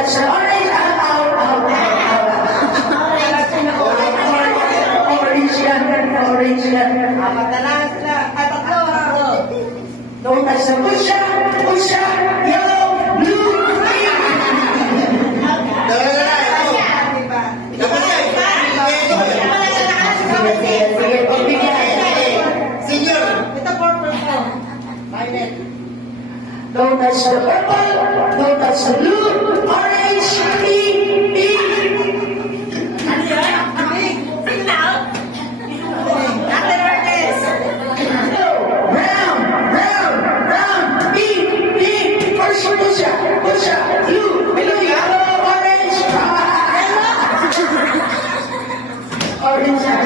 touch the orange. Orange yan. Orange yan. Madalas na. Ay, tatlo. Don't touch the pusha. Pusha. Yellow. Blue. Green. Ito purple ko. Violet. Don't touch the purple. Don't touch the blue. Orange. Pink. Ano yan? Pink. Sino na? Ate Lourdes. Brown. Pink. First pusha. Blue. Yellow. Orange. Orange.